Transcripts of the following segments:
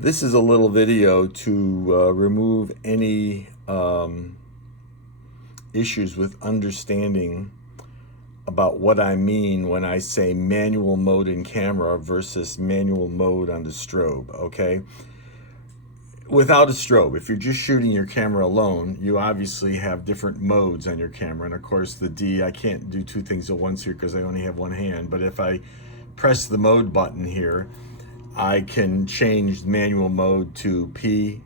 This is a little video to remove any issues with understanding about what I mean when I say manual mode in camera versus manual mode on the strobe, okay? Without a strobe, if you're just shooting your camera alone, you obviously have different modes on your camera. And of course the D, I can't do two things at once here because I only have one hand, but if I press the mode button here, I can change manual mode to P,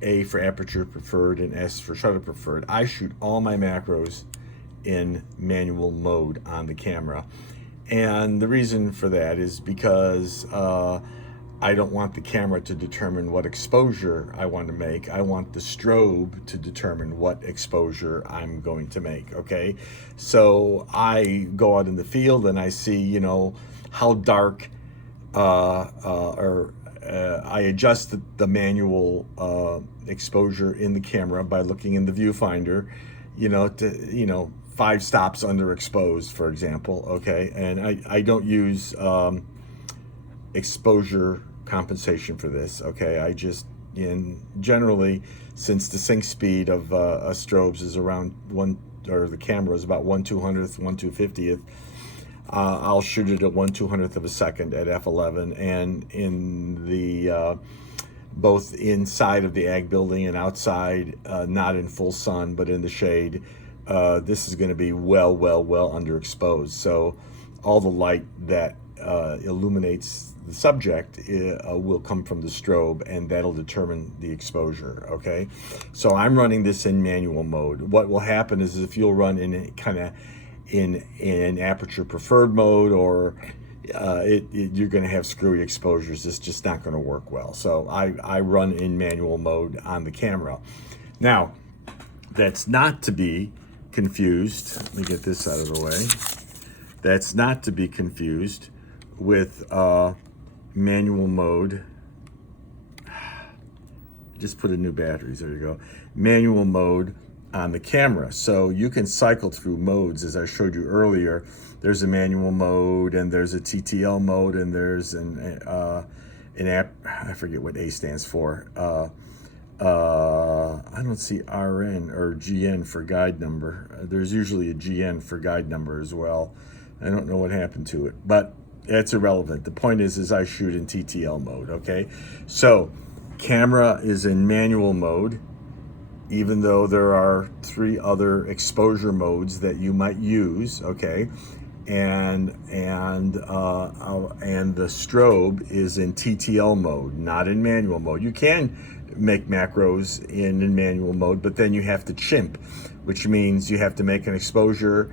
A for aperture preferred, and S for shutter preferred. I shoot all my macros in manual mode on the camera. And the reason for that is because I don't want the camera to determine what exposure I want to make. I want the strobe to determine what exposure I'm going to make, okay? So I go out in the field and I see, how dark I adjust the manual exposure in the camera by looking in the viewfinder, to 5 stops underexposed, for example, okay? And I don't use exposure compensation for this, okay? I just, generally, since the sync speed of a strobes is around the camera is about 1/200th, 1/250th, I'll shoot it at 1/200th of a second at f11, and in the both inside of the ag building and outside, not in full sun but in the shade, this is going to be well underexposed. So all the light that illuminates the subject will come from the strobe, and that'll determine the exposure, okay? So I'm running this in manual mode. What will happen is if you'll run in an aperture preferred mode, or you're going to have screwy exposures. It's just not going to work well. So I run in manual mode on the camera. Now, that's not to be confused. Let me get this out of the way. That's not to be confused with manual mode. Just put in new batteries. There you go. Manual mode on the camera. So you can cycle through modes, as I showed you earlier. There's a manual mode, and there's a TTL mode, and there's an app. I forget what A stands for. I don't see RN or GN for guide number. There's usually a GN for guide number as well. I don't know what happened to it, but it's irrelevant. The point is I shoot in TTL mode, okay? So camera is in manual mode, even though there are 3 other exposure modes that you might use, okay? And the strobe is in TTL mode, not in manual mode. You can make macros in manual mode, but then you have to chimp, which means you have to make an exposure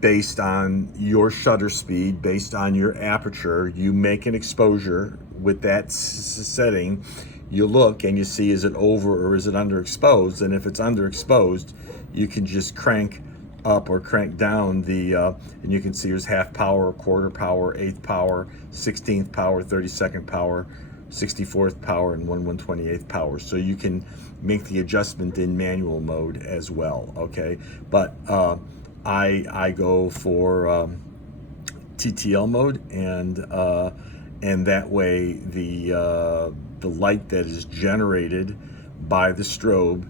based on your shutter speed, based on your aperture. You make an exposure with that setting. You look and you see, is it over or is it underexposed? And if it's underexposed, you can just crank up or crank down and you can see there's half power, quarter power, 1/8 power, 16th power, 32nd power, 64th power, and 1/128th power. So you can make the adjustment in manual mode as well, okay? But I go for TTL mode, and that way the light that is generated by the strobe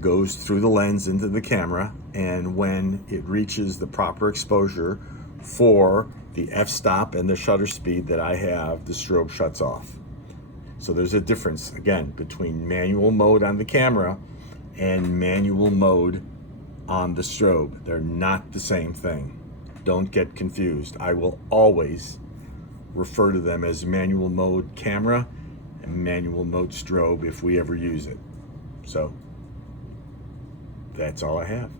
goes through the lens into the camera, and when it reaches the proper exposure for the f-stop and the shutter speed that I have, the strobe shuts off. So there's a difference, again, between manual mode on the camera and manual mode on the strobe. They're not the same thing. Don't get confused. I will always refer to them as manual mode camera and manual mode strobe if we ever use it. So that's all I have.